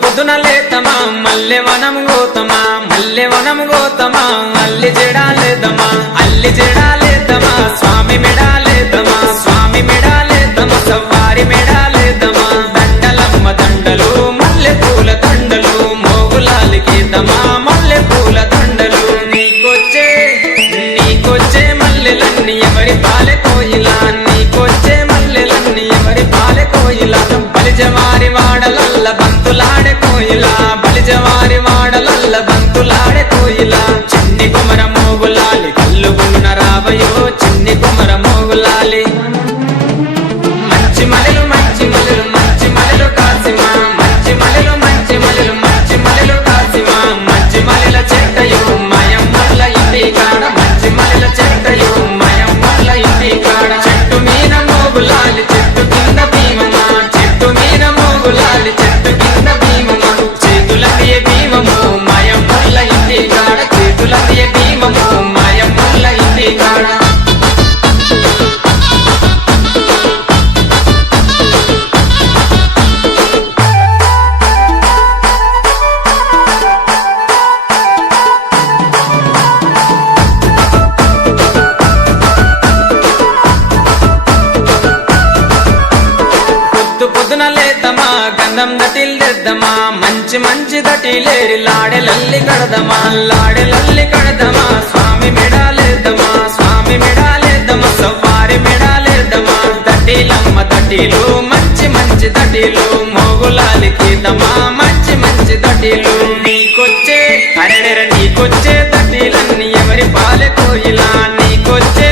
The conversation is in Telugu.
పొద్దున లేతమా మల్లె వనం గోతమా మల్లె వనం గోతమా అల్లి జడాలేదమా అల్లి జడాలేదమా స్వామి మెడాలేదమా స్వామి మెడాలేదమా సవ్వారి మెడాలేదమా దండలమ్మ దండలు మల్లె పూల దండలు మోగులాలికేదమా మల్లె పూల దండలు నీకొచ్చే మల్లెలన్నీ ఎవరి పాలె కోయిలా నీకొచ్చే మల్లెలన్నీ ఎవరి పాలె కోయిలా బలిజవారి వాడలల్ల బంతులాడే కోయిలా బలిజవారి వాడలల్ల బంతులాడే కోయిలా చిన్ని కుమర మోగులాలి కల్లుగున్న రావయో చిన్ని కుమర మోగులాలి మంచి మలెలు మంచి మలెలు మంచి మలెలు కాసిమా మంచి మలెలు మంచి మలెలు మంచి మలెలు కాసిమా మంచి మలెల చెట్టయు మయం మల్ల ఇంటి కాడ మంచి మలెల చెట్టయు మయం మల్ల ఇంటి కాడ చెట్టు మీద మోగులాలి చెట్టు కింద భీమమా చెట్టు మీద మోగులాలి చెట్టు కింద భీమమా చేతులదియ భీమము మయం మల్ల ఇంటి కాడ చేతులదియ భీమము మయం మల్ల ఇంటి కాడ పొద్దున లేతమా గంధం దటిల్దెద్దమా మంచి మంచి దటిలేరి లాడెలల్లి కడదమా లాడెలల్లి కడదమా స్వామి మెడాలేద్దమా స్వామి మెడాలేద్దమా సవ్వారి మెడాలేద్దమా దటిలమ్మ దటిలు మంచి మంచి దటిలు మోగులాలికేదమా మంచి మంచి దటిలు నీకొచ్చే అరెరెర నీకొచ్చే దటిలన్నీ ఎవరి పాలె కోయిలా నీకొచ్చే